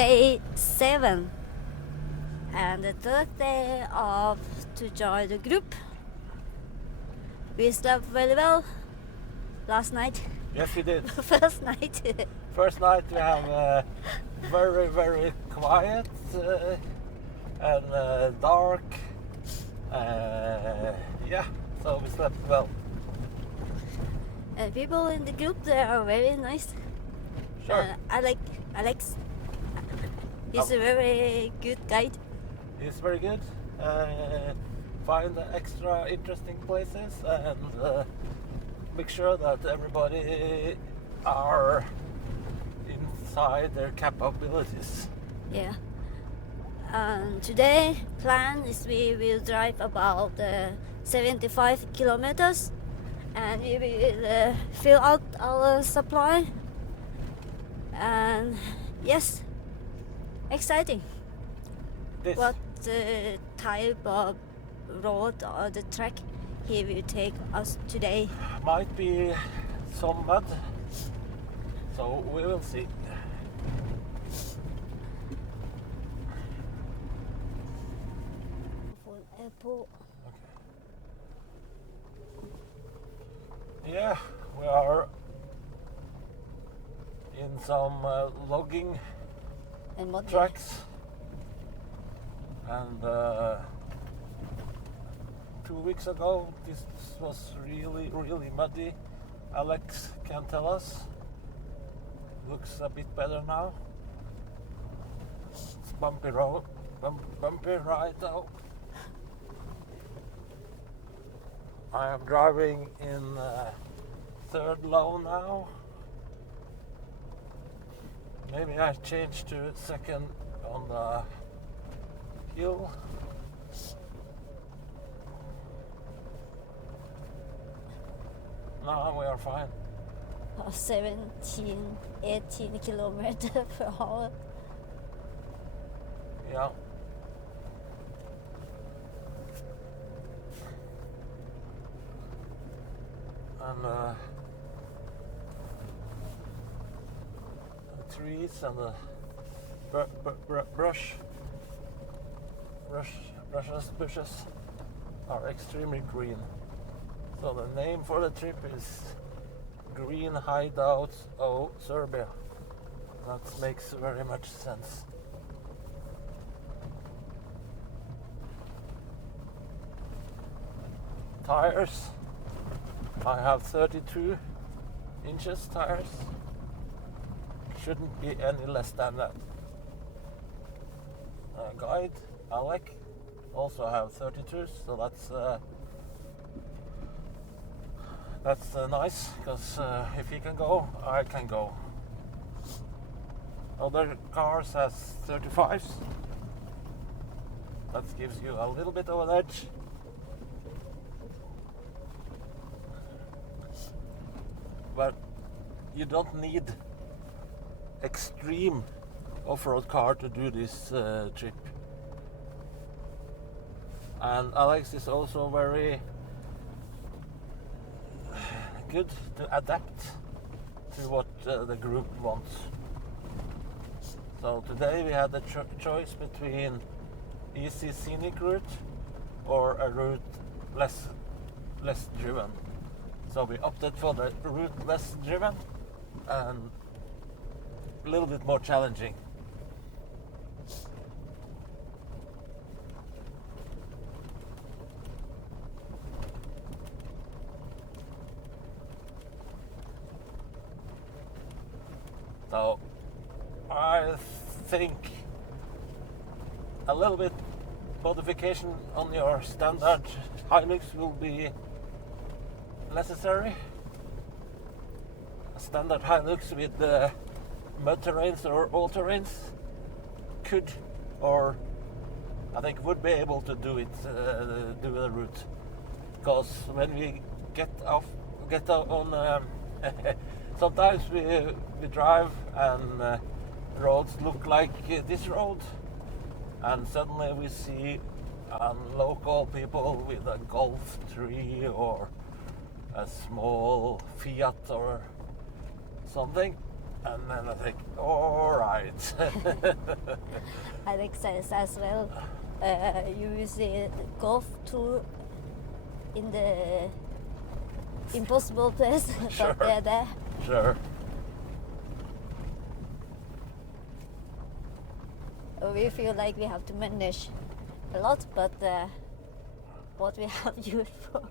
day 7 and the third day of to join the group. We slept very well last night. Yes, we did. First night. First night we have very, very quiet and dark. Yeah, so we slept well. People in the group, they are very nice. Sure. I like Alex. He's a very good guide. He's very good. Find extra interesting places and make sure that everybody are inside their capabilities. Yeah. Today plan is we will drive about 75 kilometers and we will fill out our supply. And yes, exciting. What type of road or the track he will take us today? Might be some mud, so we will see. Airport. Okay. Yeah, we are in some logging And what tracks, and 2 weeks ago this was really muddy. Alex can tell us. Looks a bit better now. It's bumpy road, bumpy ride though. I am driving in third low now. Maybe I change to second on the hill. No, we are fine. 17, 18 kilometers per hour. Yeah. And the trees and the bushes are extremely green. So the name for the trip is Green Hideout of Serbia. That makes very much sense. Tires. I have 32 inches tires. Shouldn't be any less than that. Guide, Alec, also have 32s, so that's nice, because if he can go, I can go. Other cars has 35s. That gives you a little bit of an edge. But you don't need extreme off-road car to do this trip. And Alex is also very good to adapt to what the group wants. So today we had the choice between easy scenic route or a route less driven. So we opted for the route less driven and a little bit more challenging. So I think a little bit modification on your standard Hilux will be necessary. A standard Hilux with mud terrains or all terrains could, or I think would be able to do it, do the route. Because when we get on, sometimes we drive and roads look like this road, and suddenly we see local people with a Golf 3 or a small Fiat or something, And then I think, all right. I think so as well. You see golf tour in the impossible place, Sure. but they're there. Sure. We feel like we have to manage a lot, but what we have you for.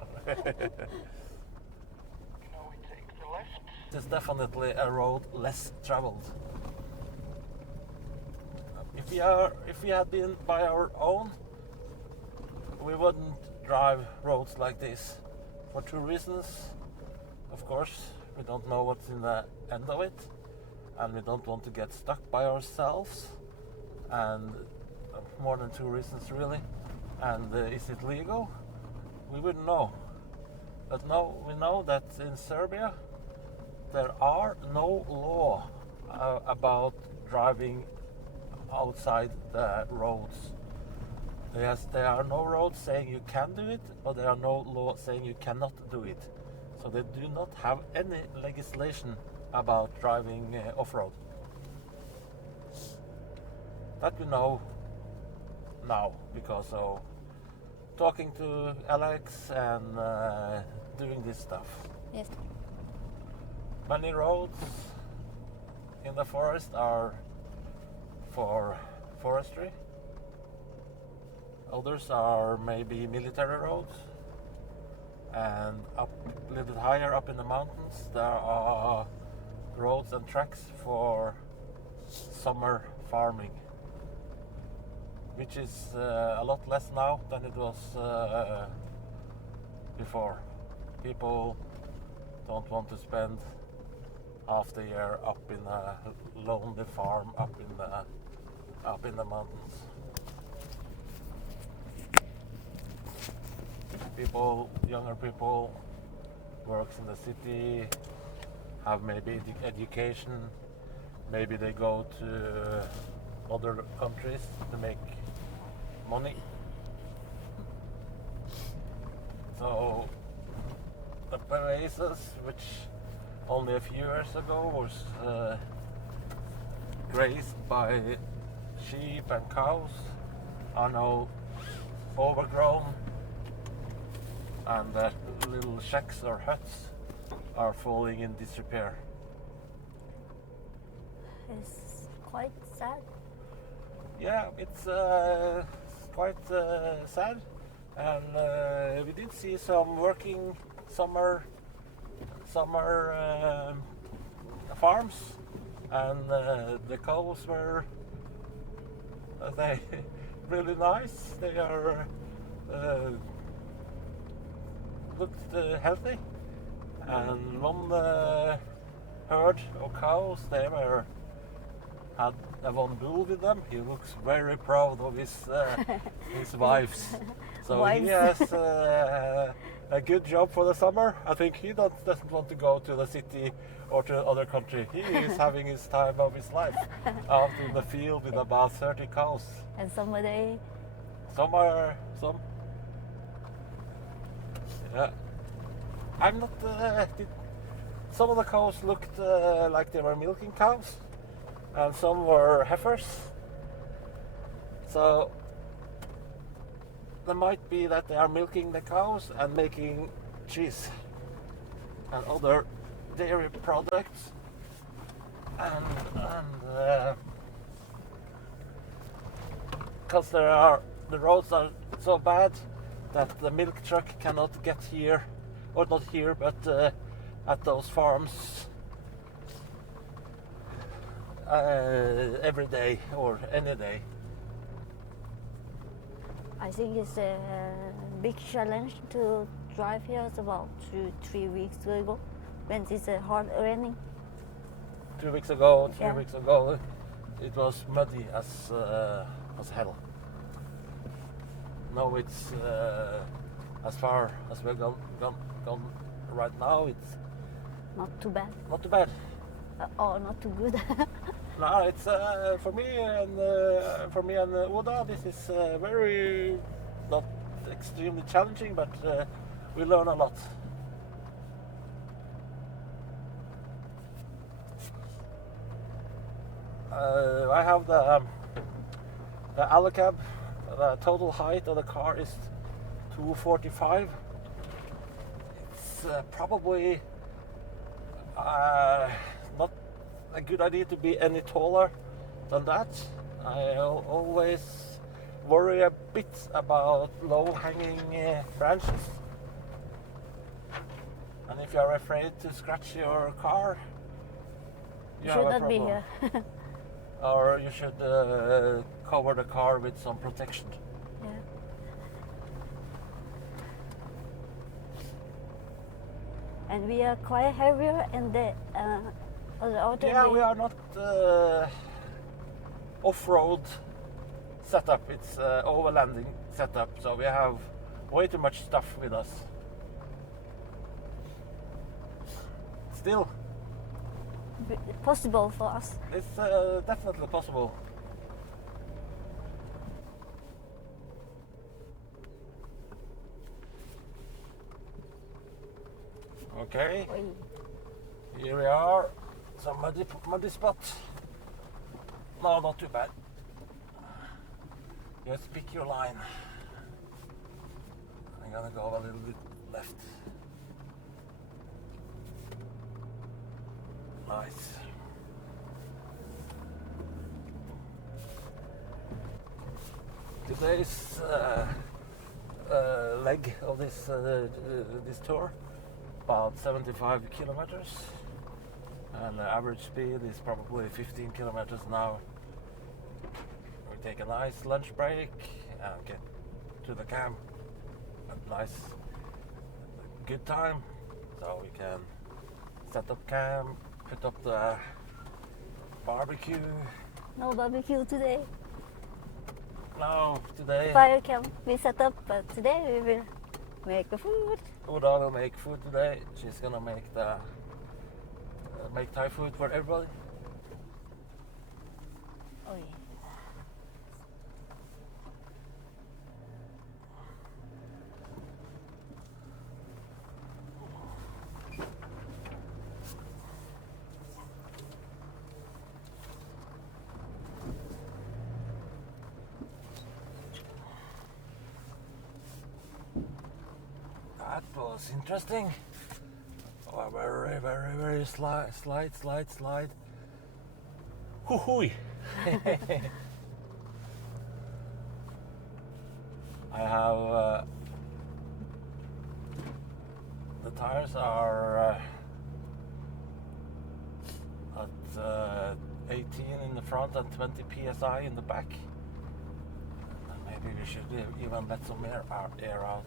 It's definitely a road less traveled. If we had been by our own, we wouldn't drive roads like this for two reasons. Of course, we don't know what's in the end of it, and we don't want to get stuck by ourselves. And more than two reasons, really. And is it legal? We wouldn't know. But now we know that in Serbia there are no law about driving outside the roads. There are no roads saying you can do it, but there are no law saying you cannot do it. So they do not have any legislation about driving off-road. That we know now because of talking to Alex and doing this stuff. Yes. Many roads in the forest are for forestry. Others are maybe military roads. And up a little bit higher up in the mountains there are roads and tracks for summer farming, which is a lot less now than it was before. People don't want to spend half the year up in a lonely farm up in the mountains. Younger people works in the city, have maybe education, maybe they go to other countries to make money. So the places which only a few years ago was grazed by sheep and cows are now overgrown, and the little shacks or huts are falling in disrepair. It's quite sad. Yeah, it's quite sad, and we did see some working summer farms, and the cows were they really nice. They are looked healthy, and one herd of cows had one bull with them. He looks very proud of his wives. So he has a good job for the summer. I think he doesn't want to go to the city or to other country. He is having his time of his life out in the field with about 30 cows. And some yeah. I'm not. Some of the cows looked like they were milking cows, and some were heifers. So there might be that they are milking the cows and making cheese and other dairy products, and because the roads are so bad that the milk truck cannot get here, or not here, but at those farms every day or any day. I think it's a big challenge to drive here. It's about 2-3 weeks ago when it's hard raining. 2 weeks ago, Yeah. 3 weeks ago, it was muddy as hell. Now it's as far as we've gone right now. It's Not too bad. not too bad. Or not too good. No, it's for me and Oda. This is very not extremely challenging, but we learn a lot. I have the Alicab. The total height of the car is 245. It's probably not a good idea to be any taller than that. I always worry a bit about low-hanging branches. And if you're afraid to scratch your car, you have a Should not be problem. here. Or you should cover the car with some protection. Yeah. And we are quite heavier in the auto. Yeah, we are not off-road setup. It's overlanding setup, so we have way too much stuff with us. Still, Possible for us. it's definitely possible. Okay, Oi. here we are. Some muddy spot. No, not too bad. Just pick your line. I'm gonna go a little bit left. Nice. Today's leg of this tour, about 75 kilometers, and the average speed is probably 15 kilometers an hour. We take a nice lunch break and get to the camp. A nice, good time, so we can set up camp, put up the barbecue. No barbecue today. No, today Fire camp we set up, but today we will make the food. Oda will make food today. She's gonna make the make Thai food for everybody. Oh yeah. That was interesting. Oh, very slide. Hoo-hooey. I have the tires are at 18 in the front and 20 psi in the back. Maybe we should even let some air out.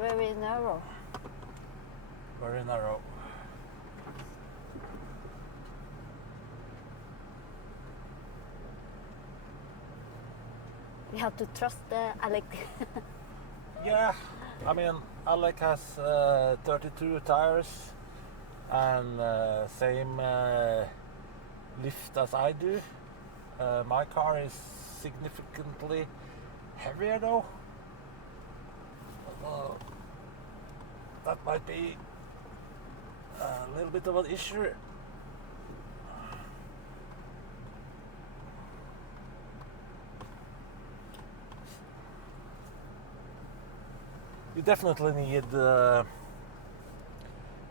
Very narrow. Very narrow. We have to trust the Alec. Yeah, I mean, Alec has 32 tires and same lift as I do. My car is significantly heavier though. That might be a little bit of an issue. you definitely need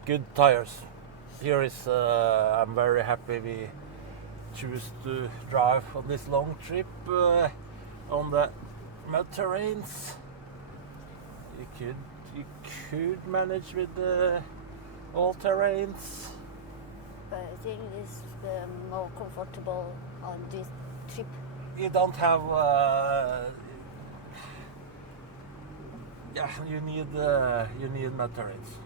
good tires. Here is I'm very happy we choose to drive on this long trip on the mud terrains. You could manage with the all terrains. But I think it's more comfortable on this trip. You don't have yeah, you need mud terrains.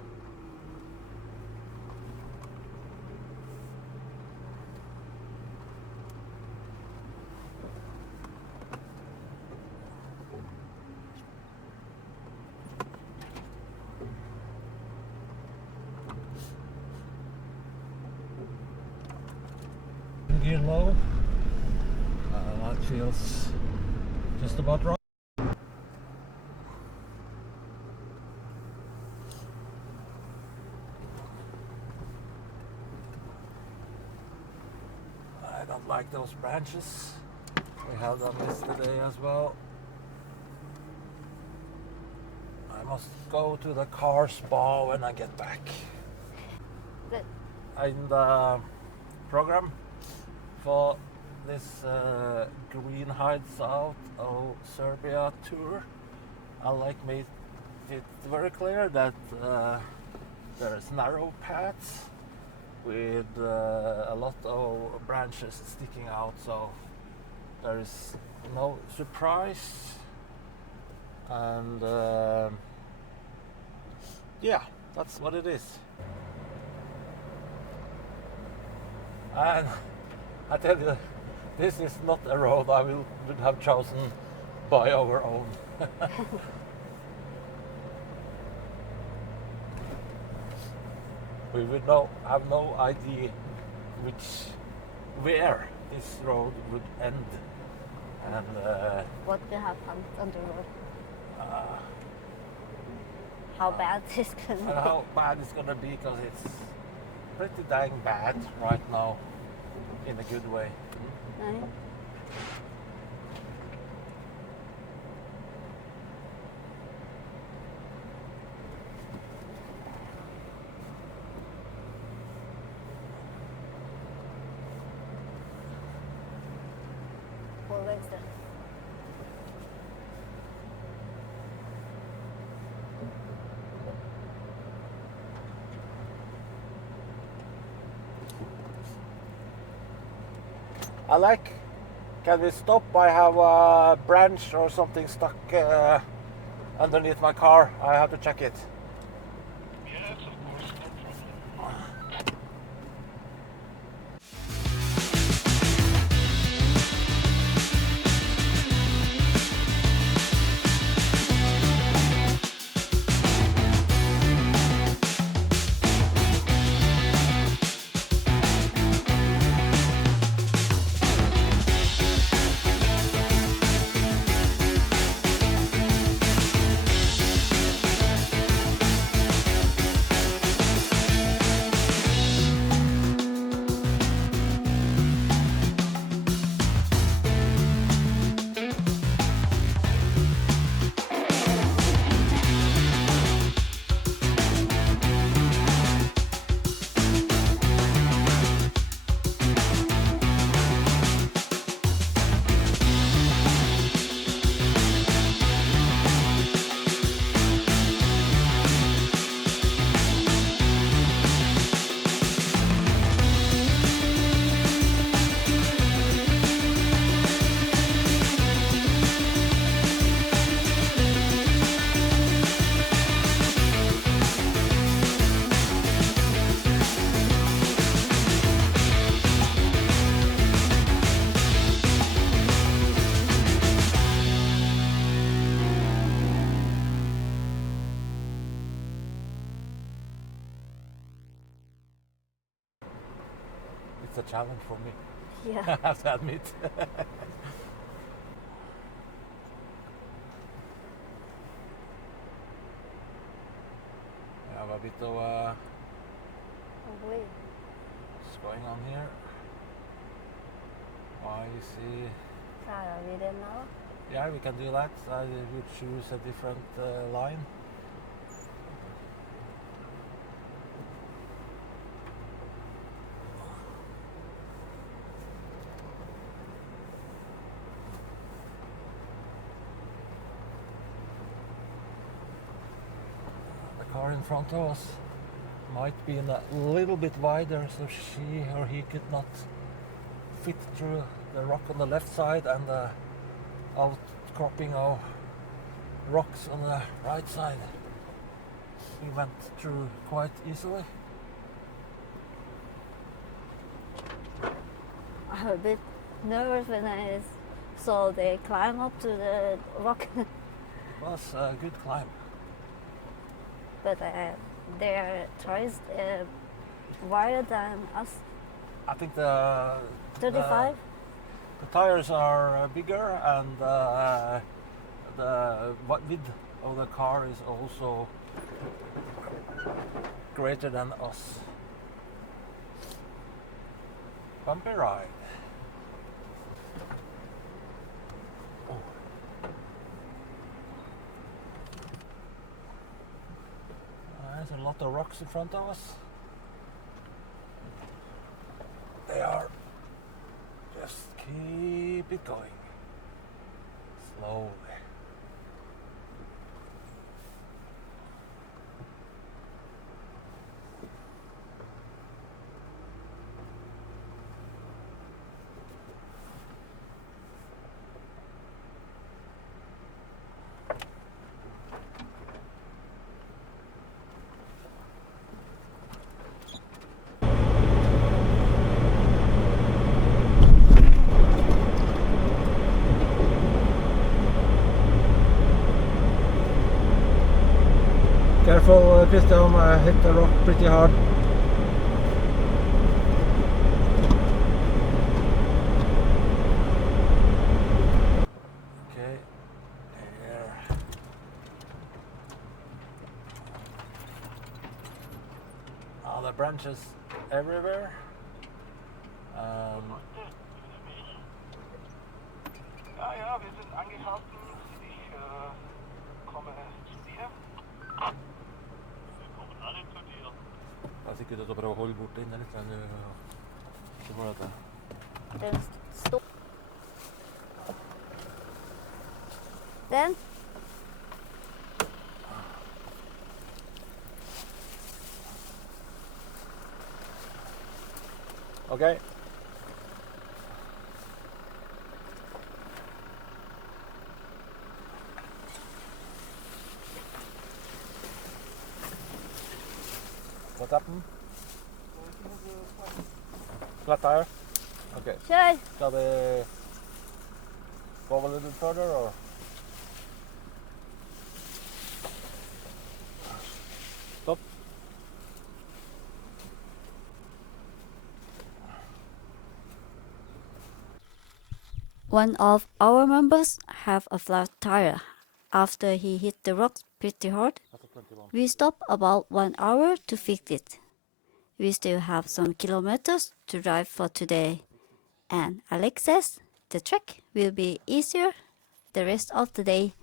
Gear low. That feels just about right. I don't like those branches. We had them yesterday as well. I must go to the car spa when I get back. Good. In the program for this Green Heights out of Serbia tour, I like made it very clear that there's narrow paths with a lot of branches sticking out, so there is no surprise, and yeah, that's what it is. And I tell you, this is not a road I would have chosen by our own. We would have no idea where this road would end, and What will happen on the road? How bad this can be? how bad it's gonna be, because it's pretty dang bad right now, in a good way. No? På vänster. I like. Can we stop? I have a branch or something stuck underneath my car. I have to check it. Yes, of course, no problem. It's a challenge for me. Yeah. I have to admit. I have a bit of Oh, wait. what's going on here. I see. Klarar vi det now? Yeah, we can do that. I would choose a different line. car in front of us might be in a little bit wider, so she or he could not fit through the rock on the left side and the outcropping of rocks on the right side. He went through quite easily. I'm a bit nervous when I saw they climb up to the rock, It was a good climb. but their tires wider than us. I think the 35. the tires are bigger, and the width of the car is also greater than us. Bumpy ride. Oh. There's a lot of rocks in front of us. They are just keep it going slowly. Careful, Christian, I hit the rock pretty hard. Okay, here. All the branches everywhere. Ja, ja, wir sind angehalten. Ich komme zu dir. Wir kommen alle zu dir. Asi kyllä tuota bra håll bort innan lite nu. Så var det. Then stop. Then Okay. What happened? Flat tire? Okay. Shall we go a little further or? Stop. one of our members have a flat tire. After he hit the rocks pretty hard, we stopped about 1 hour to fix it. We still have some kilometers to drive for today, and Alex says the trek will be easier the rest of the day,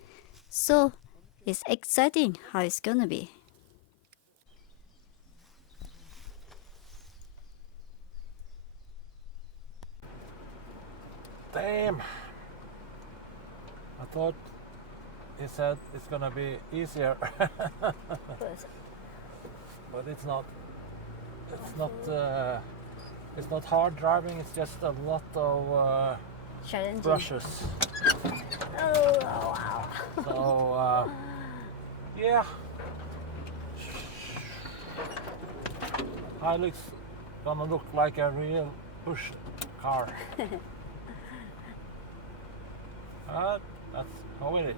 so it's exciting how it's gonna be. Damn! I thought he said it's gonna be easier, but it's not. It's not. It's not hard driving. It's just a lot of Challenging. brushes. Oh, wow. So yeah, Hilux gonna look like a real push car. But that's how it is.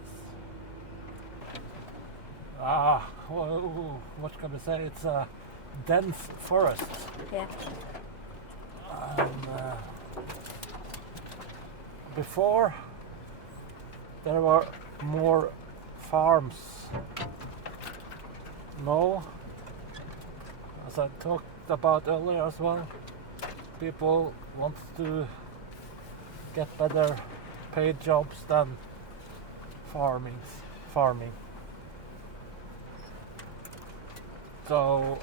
What can I say? It's a dense forest. Yeah. And before there were more farms. Now, as I talked about earlier as well, people want to get better paid jobs than farming. So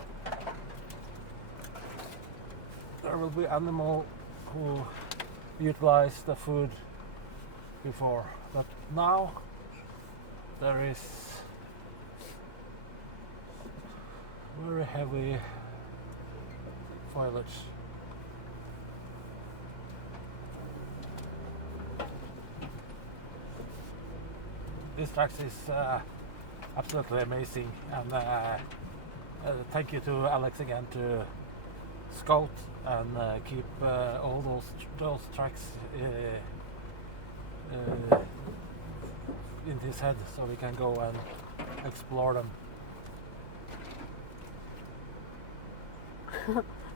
there will be animals who utilize the food before, but now there is very heavy foliage. This track is absolutely amazing, and thank you to Alex again to scout and keep all those tracks in his head, so we can go and explore them.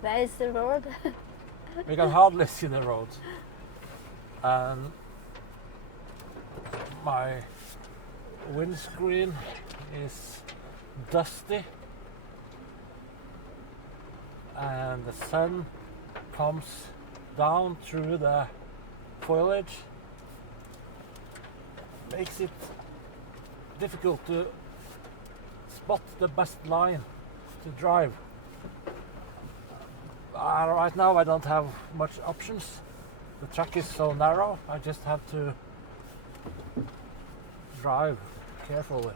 Where is the road? We can hardly see the road, and my windscreen is dusty, and the sun comes down through the foliage, makes it difficult to spot the best line to drive. Right now I don't have much options. The track is so narrow, I just have to drive carefully.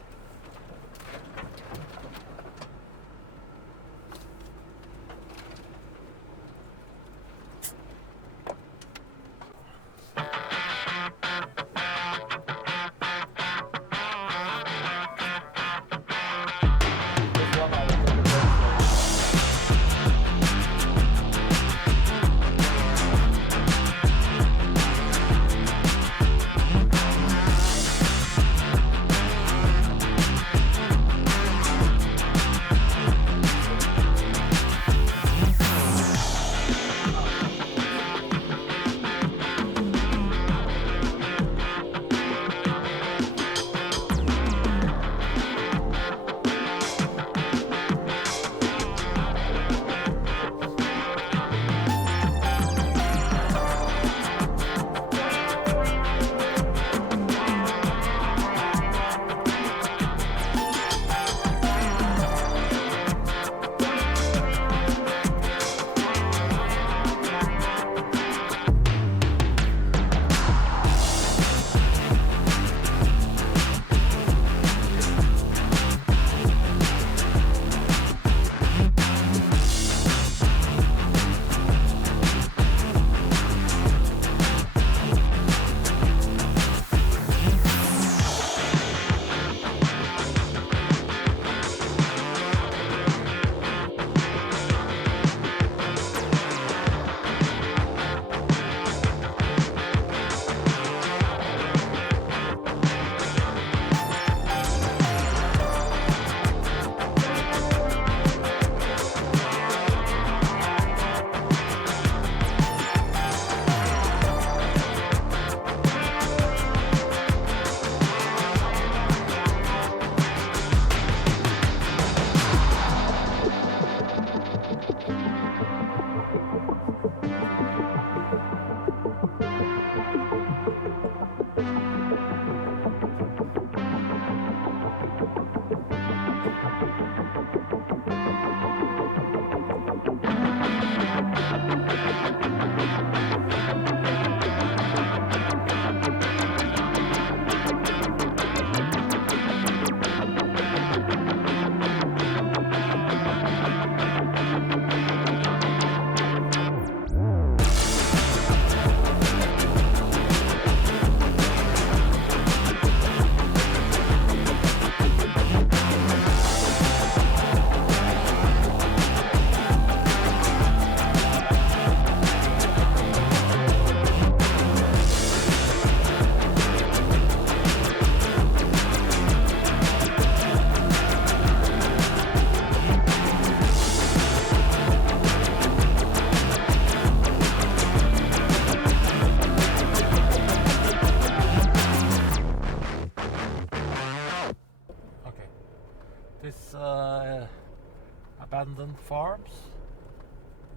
Abandoned farms.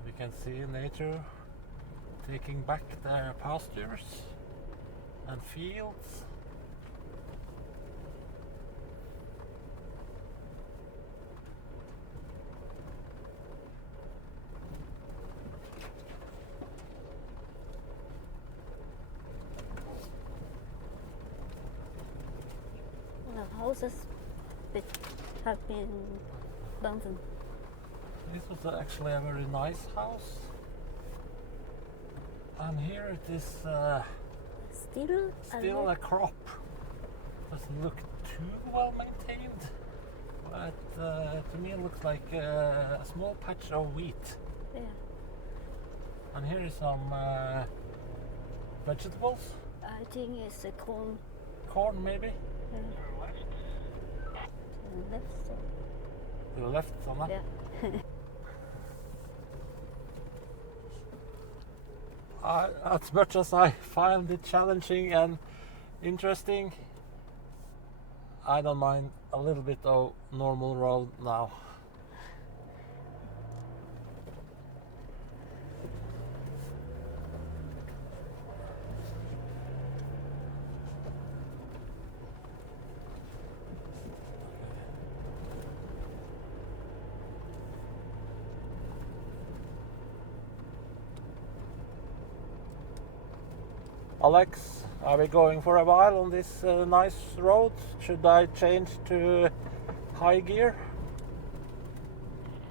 We can see nature taking back their pastures and fields. The houses have been abandoned. This was actually a very nice house. And here it is still a crop. Doesn't look too well maintained, but to me it looks like a small patch of wheat. Yeah. And here is some vegetables. I think it's a corn. Corn maybe? To the left side. To the left, Sanna? Yeah. As much as I find it challenging and interesting, I don't mind a little bit of normal road now. Alex, are we going for a while on this nice road? Should I change to high gear?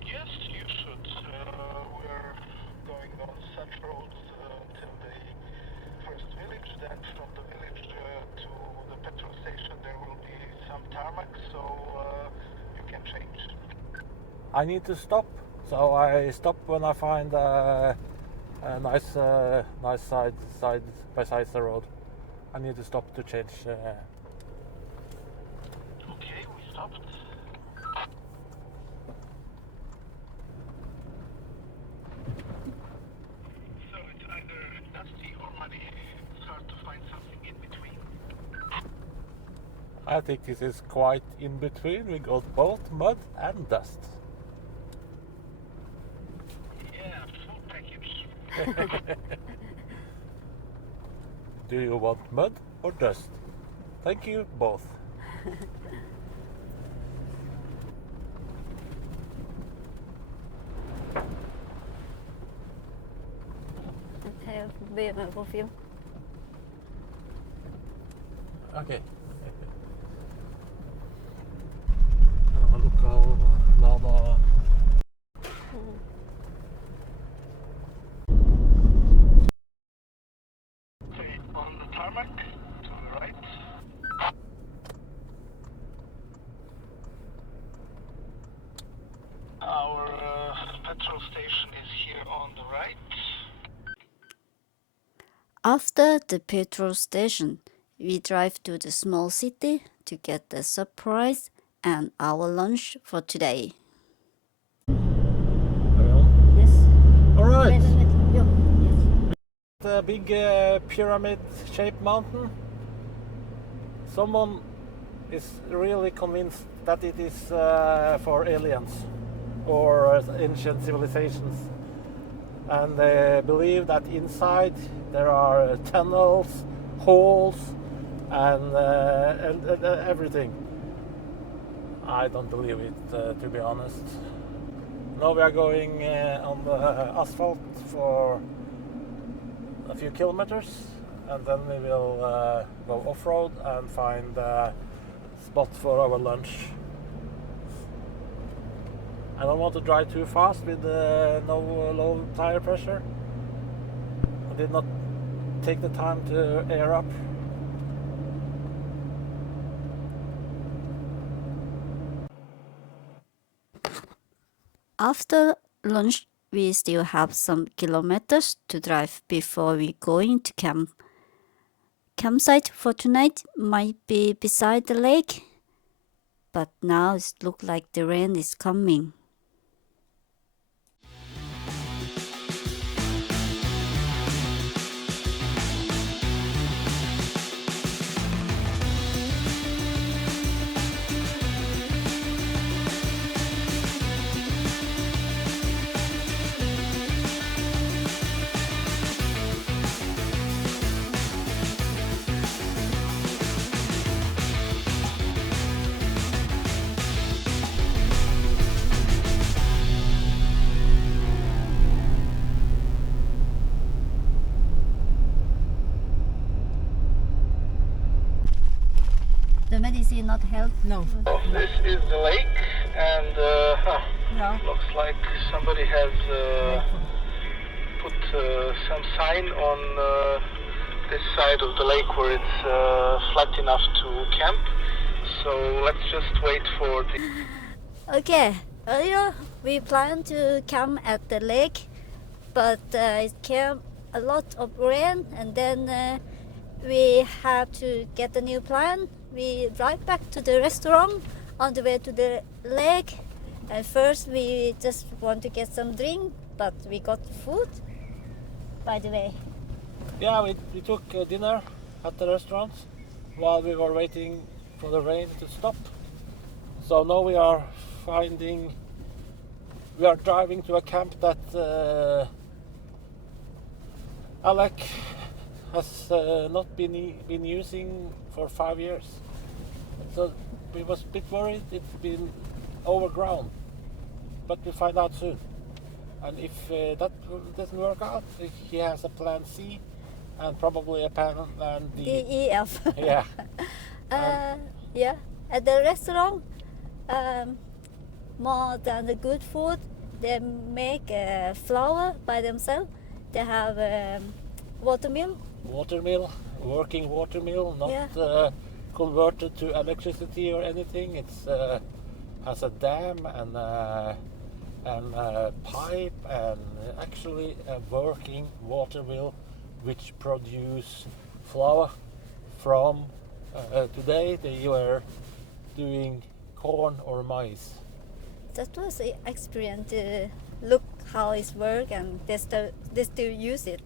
Yes, you should. We're going on such roads till the first village. Then from the village to the petrol station there will be some tarmac, so you can change. I need to stop, so I stop when I find a nice side besides the road. I need to stop to change. Okay, we stopped. So it's either dusty or muddy. It's hard to find something in between. I think this is quite in between. We got both mud and dust. Yeah, full package. Do you want mud or dust? Thank you, both. Theo về mà vô phim. Okay. Look how lava. Okay, on the tarmac to the right. Our petrol station is here on the right. After the petrol station, we drive to the small city to get the surprise and our lunch for today. Yes. All right. Yes. The big pyramid-shaped mountain. Someone is really convinced that it is for aliens or ancient civilizations, and they believe that inside there are tunnels, holes, and everything. I don't believe it, to be honest. Now we are going on the asphalt for a few kilometers, and then we will go off-road and find a spot for our lunch. I don't want to drive too fast with no low tire pressure. I did not take the time to air up. After lunch, we still have some kilometers to drive before we go into camp. Campsite for tonight might be beside the lake, but now it looks like the rain is coming. The medicine not help? No. This is the lake, and No. Looks like somebody has put some sign on this side of the lake where it's flat enough to camp. So let's just wait for the... Okay, earlier we planned to camp at the lake, but it came a lot of rain, and then we had to get a new plan. We drive back to the restaurant on the way to the lake. At first we just want to get some drink, but we got food, by the way. Yeah, we took dinner at the restaurant while we were waiting for the rain to stop. So now we are driving to a camp that Alec has not been using for 5 years. So we was a bit worried it's been overgrown, but we'll find out soon. And if that doesn't work out, he has a plan C and probably a plan D. DEF. Yeah. Yeah, at the restaurant, more than the good food, they make flour by themselves. They have watermill. Watermill, working watermill, not converted to electricity or anything. It's has a dam and a pipe and actually a working watermill which produce flour from today they were doing corn or maize. That was an experience to look how it works, and they still use it.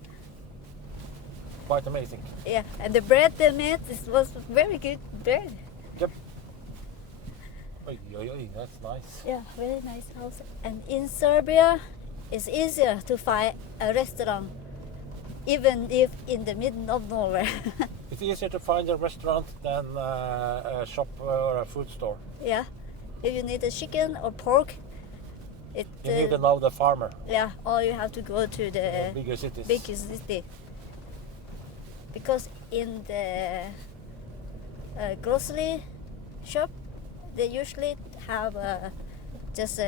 Quite amazing. Yeah, and the bread they made was very good bread. Yep. Oy, oy, oy, that's nice. Yeah, very nice house. And in Serbia, it's easier to find a restaurant, even if in the middle of nowhere. It's easier to find a restaurant than a shop or a food store. Yeah, if you need a chicken or pork, You need to know the farmer. Yeah, or you have to go to the Bigger cities. bigger city. Because in the grocery shop, they usually have just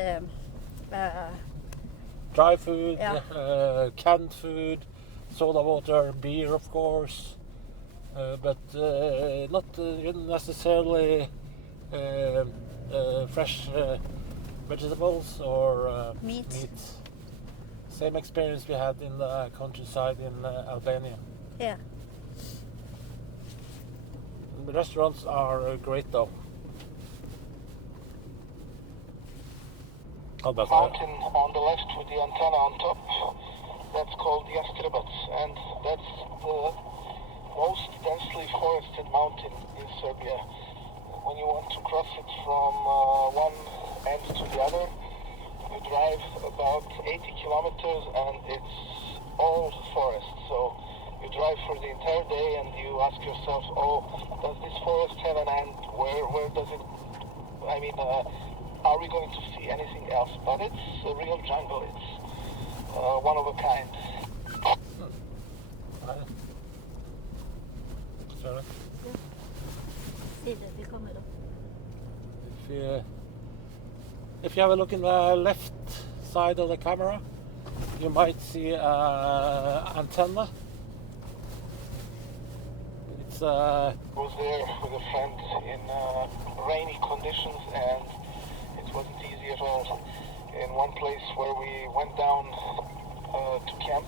Dry food, Yeah. canned food, soda water, beer, of course, but not necessarily fresh vegetables or Meat. Same experience we had in the countryside in Albania. Yeah. The restaurants are great though. Oh, that's mountain on the left with the antenna on top. That's called Yastrebovac, and that's the most densely forested mountain in Serbia. When you want to cross it from one end to the other, you drive about 80 kilometers and it's all forest. So you drive for the entire day and you ask yourself, oh, does this forest have an end? Where does it, I mean, are we going to see anything else? But it's a real jungle. It's one of a kind. Sorry. See that they come up. If you have a look in the left side of the camera, you might see an antenna. It's I was there with a friend in rainy conditions and it wasn't easy at all. In one place where we went down to camp,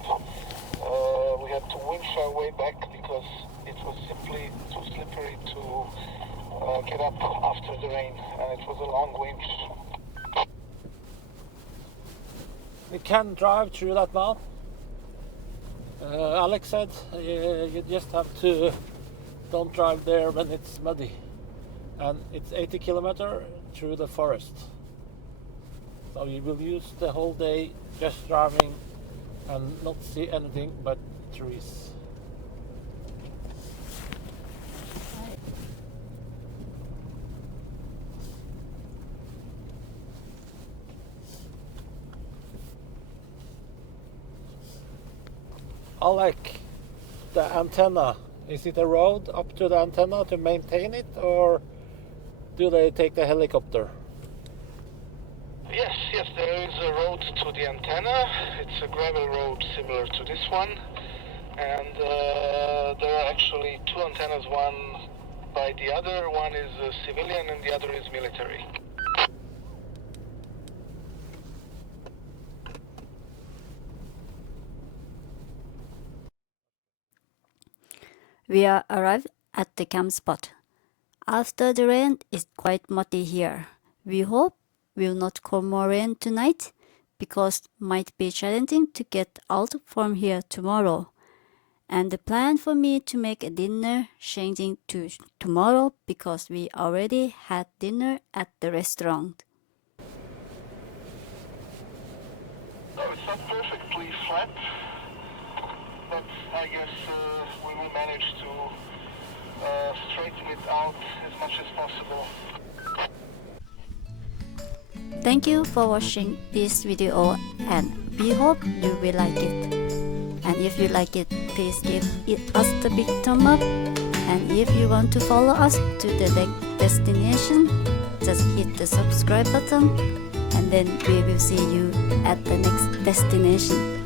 we had to winch our way back because it was simply too slippery to get up after the rain, and it was a long winch. We can drive through that now. Alex said you just have to don't drive there when it's muddy, and it's 80 kilometers through the forest. So you will use the whole day just driving and not see anything but trees. I like the antenna. Is it a road up to the antenna to maintain it, or do they take the helicopter? Yes, the is a road to the antenna. It's a gravel road similar to this one. And there are actually two antennas, one by the other. One is civilian and the other is military. We are arrived at the camp spot. After the rain, it's quite muddy here. We hope will not come more rain tonight because might be challenging to get out from here tomorrow. And the plan for me to make a dinner changing to tomorrow because we already had dinner at the restaurant. No, it's not perfectly flat, but I guess we will manage to straighten it out as much as possible. Thank you for watching this video and we hope you will like it. And if you like it, please give us the big thumb up. And if you want to follow us to the destination, just hit the subscribe button. And then we will see you at the next destination.